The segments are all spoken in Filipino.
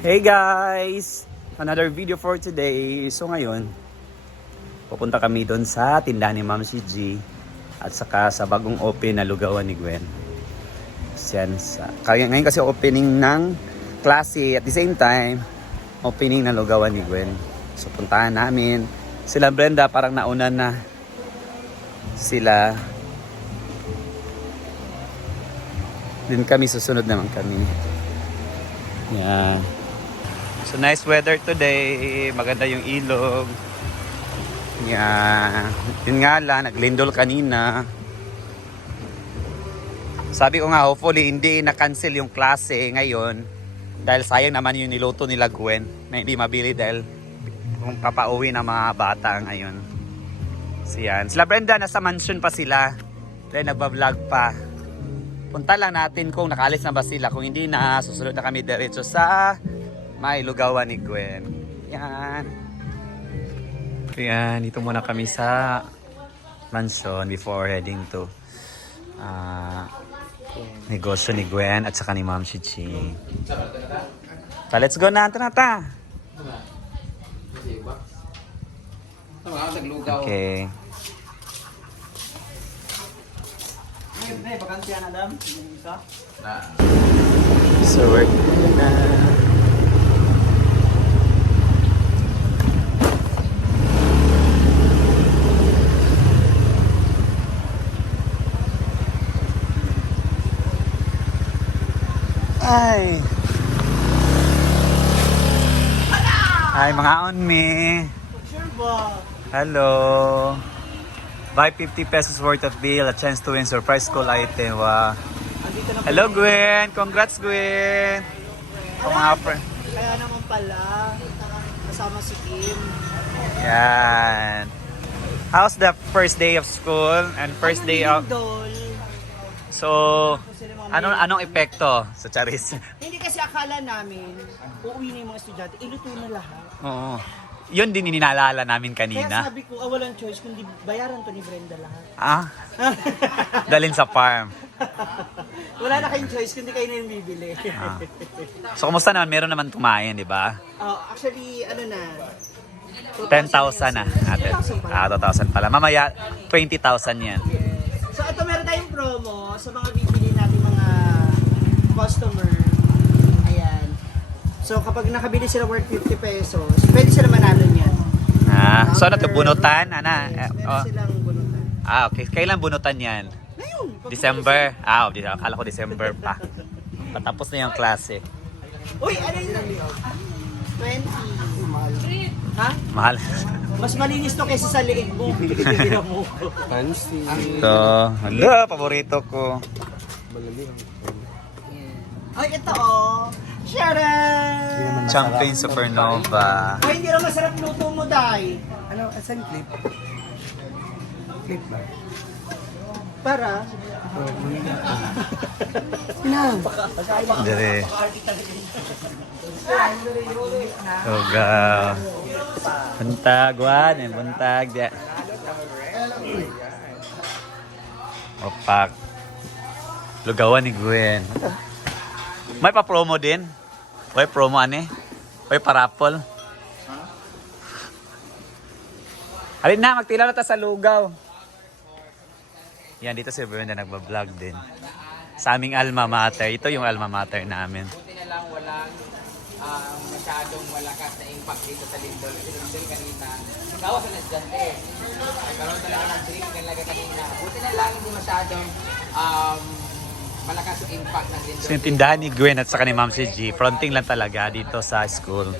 Hey guys! Another video for today. So ngayon, pupunta kami doon sa tindahan ni Ma'am si G at saka sa bagong open na lugawan ni Gwen. Ngayon kasi opening ng klase at the same time, opening ng lugawan ni Gwen. So puntahan namin. Sila Brenda parang nauna na sila. Din kami, susunod naman kami. Yan. So nice weather today. Maganda yung ilog. Yan. Yun nga lang, naglindol kanina. Sabi ko nga, hopefully hindi na-cancel yung klase ngayon. Dahil sayang naman yung niluto nila Gwen na hindi mabili dahil kung papauwi ng mga bata ngayon. So yan. Sila Brenda, nasa mansion pa sila. Dahil nagbablog pa. Punta lang natin kung nakaalis na ba sila. Kung hindi na, susunod na kami diretso sa may lugawan ni Gwen. Yan. Yan, dito muna kami sa mansion before heading to negosyo ni Gwen at saka ni Ma'am Chichi. So, let's go na. Ata. Okay. So we're gonna Hi mga on-me. Hello. Buy 50 pesos worth of bill, a chance to win surprise school item. Wow. Hello Gwen. Congrats Gwen. Mga friend. Kaya naman pala, kasama si Kim. Yan. How's the first day of school and first day of... So, anong epekto sa Charis? Hindi kasi akala namin, uuwi na yung mga estudyante, iluto na lahat. Oo. Yun din ininaalala namin Kaya kanina. sabi ko, walang choice, kundi bayaran to ni Brenda lahat. Dalhin sa farm. Wala na kayong choice, kundi kayo na yung bibili. So, kumusta naman? Meron naman kumain, di ba? Actually, ano na, 10,000 na natin. 2,000 pala. Mamaya, 20,000 yan. So, ito meron tayong promo sa mga bibili natin mga customer. Ayan. So, kapag nakabili sila worth 50 pesos, pwede sila manalo niyan. So ano to? Bunutan? Meron silang bunutan. Okay. Kailan bunutan yan? Ngayon. December? Akala ko December pa. Patapos na yung klase. Uy, ano yun? 20. Ha? Mahal. Mas malinis to kaysa sa liig mo. Bibigyan mo ko. Fancy. Ito. Hala, paborito ko. Ay, ito oh. Sharon! Champagne Supernova. Ay, hindi lang masarap luto mo, Day. Ano, asan clip? Clip ba? Para? Dire. Toga. Buntag, wan. Buntag. Opak. Lugawan ni Gwen. May pa-promo din. May promo ane. May parapol. Alin na, magtila na ta sa lugaw. Yan, dito si Brenda nagbablog din. Sa aming alma mater. Ito yung alma mater namin. Buti na lang walang masyadong malakas na impact dito sa Lindol. Kasi Lindol kanina, gawas na estudyante. Nagkaroon talaga ng drink talaga kanina. Buti na lang hindi masyadong malakas yung impact ng Lindol. So yung tindahan ni Gwen at saka ni Ma'am si G, fronting lang talaga dito sa school.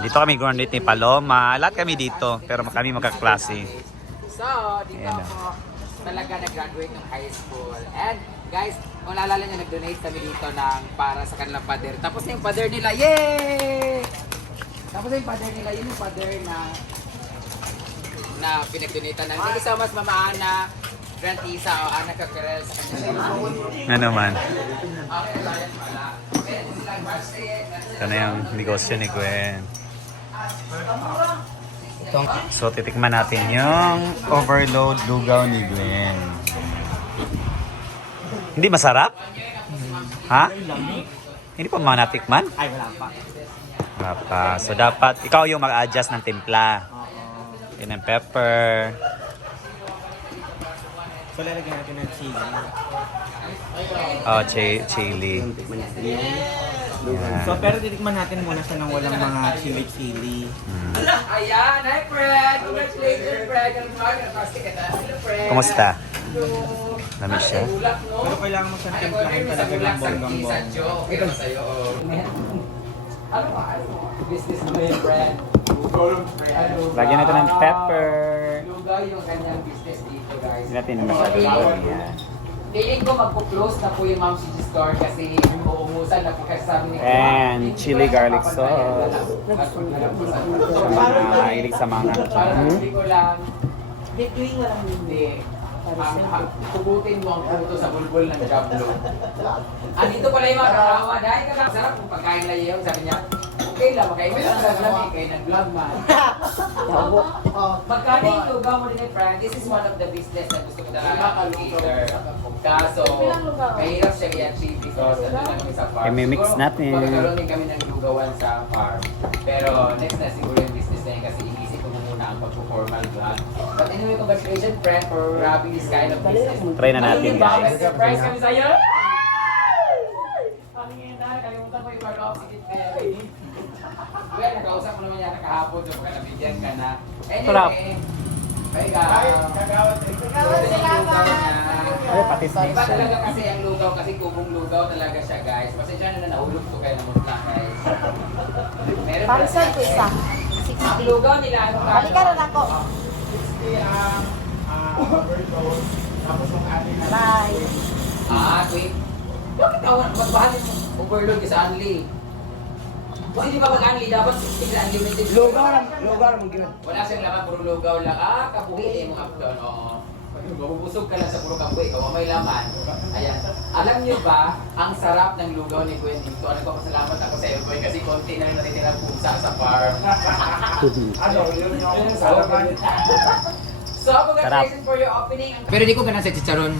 Dito kami grounded ni Paloma. Lahat kami dito, pero kami magkaklase. So, dito ako talaga nag-graduate ng high school. And guys, kung naalala nyo, nag-donate kami dito ng para sa kanilang pader. Tapos na yung pader nila, yay! Tapos na yung pader nila, yun yung pader na pinag-donate namin. Thank you so much, Mama Ana, Grant Isa, o Ana Cacarel sa kanila. Ano naman? Ito na yung negosyo ni Gwen. So, titikman natin yung overload lugaw ni Gwen. Hindi masarap? Ha? Hindi pa mga natikman? Ay, wala pa. Wala pa. So dapat ikaw yung mag-adjust ng timpla. Oo. Yun ang pepper. So, lalagyan natin ng chili. Oh, chili. So, pero titikman natin muna siya ng walang mga chili-chili. Ayan, hi Fred! Congratulations Fred! Kumusta? Lamig siya? Pero kailangan mo siyang timplahin talaga ng bonggambong. Okay lang sa'yo. Ano ba? Business mo yun, Fred. Lagyan natin ng pepper. Lugaw yung kanyang business dito, guys. Hindi natin masyado yan. Feeling ko magpo-close na po yung Ma'am Gigi Store kasi umuumusan na po kasi sabi ni And chili garlic sauce. Sa mga mahilig sa mga Parang hindi ko lang, hindi. Pugutin mo ang puto sa bulbul ng jablo. Andito pala yung mga kakawa. Dahil sarap kung pagkain na yun. Sabi niya, okay lang, makaibig ang nag-vlog eh. Kayo nag-vlog man. Magkano yung lugaw mo din, Frank? This is one of the business na gusto ko talaga cater. Kaso, mahirap siya i-achieve because ano lang kami sa farm. I-mix Siguro, natin. magkakaroon din kami ng lugawan sa farm. Pero next na siguro yung business na yun kasi iisip ko muna ang pag-formal vlog. But anyway, congratulations, Frank, for having this kind of business. Try na natin, guys. Surprise kami sa'yo! Kalimutan ko yung part of si Mary. Well, nakausap mo naman yan kahapon so baka nabigyan ka na. Sarap. Anyway, ay kagawad Ay, pati Iba talaga kasi ang lugaw kasi kubong lugaw talaga siya guys. Pasensya na nahulog ko kayo ng mutla guys. Meron Para pa sa siya. isa. Ang lugaw nila ano ka? Halika rin ako. Bye. Wait. Bakit magbahalin mo overload ka sa Anli? Kasi di ba pag Anli dapat tigla unlimited. Lugaw lang gina. Wala siyang laman, puro lugaw lang. Kabuhi mo up doon, oo. Mabubusog ka lang sa puro kabuhi, ikaw may laman. Ayan. Alam niyo ba, ang sarap ng lugaw ni Gwen dito? Ano ko, pasalamat ako sa iyo, Gwen, kasi konti na rin natitira pusa sa farm. So, congratulations for your opening. Pero di ko ganun sa chicharon.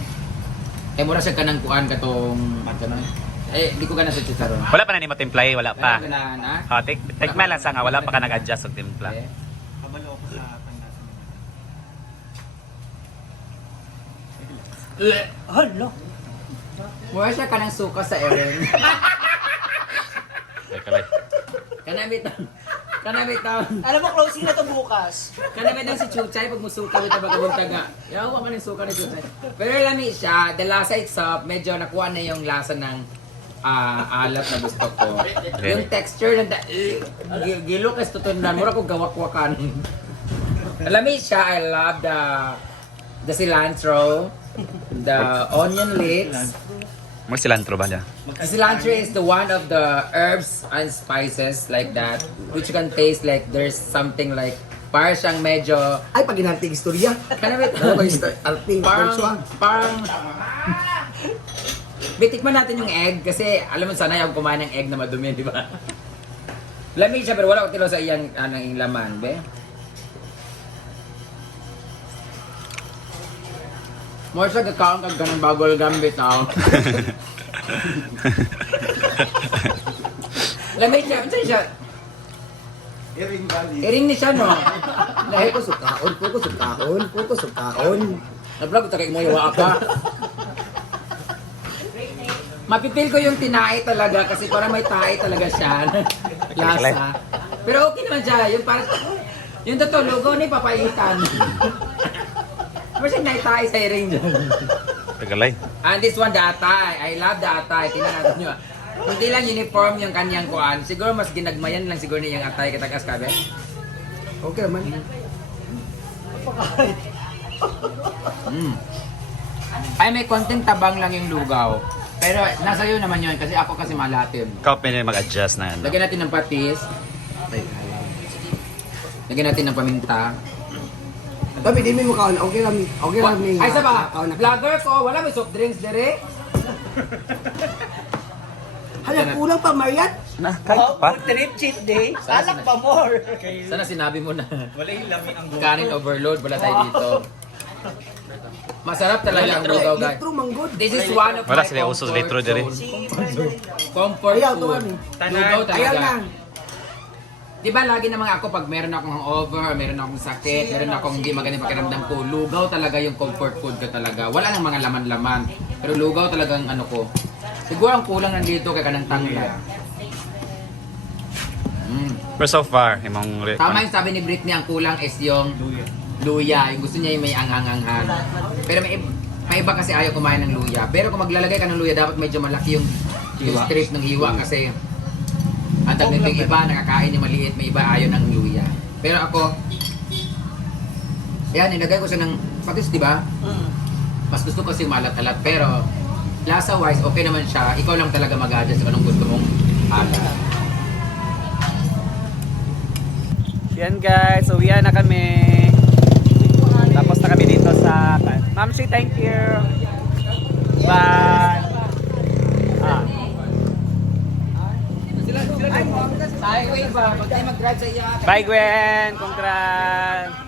Mura siya kanang kuan katong di ko ganun sa chicharon. Wala pa na ni mo timplay, wala pa. Ganun na. Oh, tikman lang sa nga, wala pa ka nag-adjust ng timpla. Kabalo ko sa pandasan. Hala. Mura siya kanang suka sa Eren. Teka lang. Kanamit taon. Alam mo, closing na to bukas. Kanamit daw si Chuchay pag musuka ito bagabong taga. Yawa man yung suka ni Chuchay. Pero lami siya, the lasa itself, medyo nakuha na yung lasa ng alat na gusto ko. Yung texture ng gilo kasi tutundan, mura ko gawak-wakan. Lami siya, I love the cilantro, the onion leeks. Mo cilantro ba niya? The cilantro is the one of the herbs and spices like that, which you can taste like there's something like parang siyang medyo Ay, pag ginanting istorya. kanamit Alting parang bitikman natin yung egg kasi alam mo sana yung kumain ng egg na madumi, di ba? Lamig siya pero wala ko tilo sa iyang anang laman, be. More siya kakaon kag ganang bagol gambit tao. Lamig siya, ano siya? Iring ni siya, no? Lahi ko Puko sukaon. na-vlog ko tagay mo yung ka. Mapipil ko yung tinai talaga kasi parang may tae talaga siya. Lasa. Pero okay naman siya. Yung parang, yung totoo, lugaw na ipapaitan. Pero siya naitae sa iring dyan. Tagalay. And this one, the atay. I love the atay. Tingnan natin nyo. Hindi lang uniform yung kanyang kuan. Siguro mas ginagmayan lang siguro niya yung atay katagas kabe. Okay naman. Ay, may konting tabang lang yung lugaw. Pero nasa iyo naman yun kasi ako kasi malalim. Ikaw pwede mag-adjust na yan. Lagyan natin ng patis. Lagyan natin ng paminta. Tapi di mo kaon. Okay lang. Okay lang. Ay, sa ba? Kaon na. Vlogger ko, wala may soft drinks dire. Hala, kulang pa, Mariat. Na, kahit pa. Trip cheat day. Alak pa more. Sana sinabi mo na. Wala yung lami ang Kanin overload, wala tayo dito. Masarap talaga ang lugaw, guys. Litro, manggod. This is one of Wala my sila usos litro comfort diri. food. Comfort Ayaw, to food. kami. Lugaw Ayaw talaga. lang. Di ba lagi naman ako pag meron akong hangover, meron akong sakit, meron akong hindi magandang pakiramdam ko, lugaw talaga yung comfort food ko talaga. Wala nang mga laman-laman. Pero lugaw talaga ang ano ko. Siguro ang kulang nandito kay kanang tanglad. Pero so far, imong Tama yung sabi ni Britney, ang kulang is yung luya. Yung gusto niya yung may anghang-anghan. Pero may iba kasi ayaw kumain ng luya. Pero kung maglalagay ka ng luya, dapat medyo malaki yung strip ng hiwa kasi ang taglit yung iba, nakakain yung maliit, may iba ayaw ng luya. Pero ako, yan, nilagay ko siya ng patis, di ba? Mas gusto ko kasi malat-alat. Pero lasa-wise, okay naman siya. Ikaw lang talaga mag-adjust kung anong gusto mong alat. Yan guys, uwian na kami. Tapos na kami dito sa... Ma'am, say thank you. Bye. Tayo, wait ba? Pag tayo mag-drive sa iya. Bye Gwen, congrats.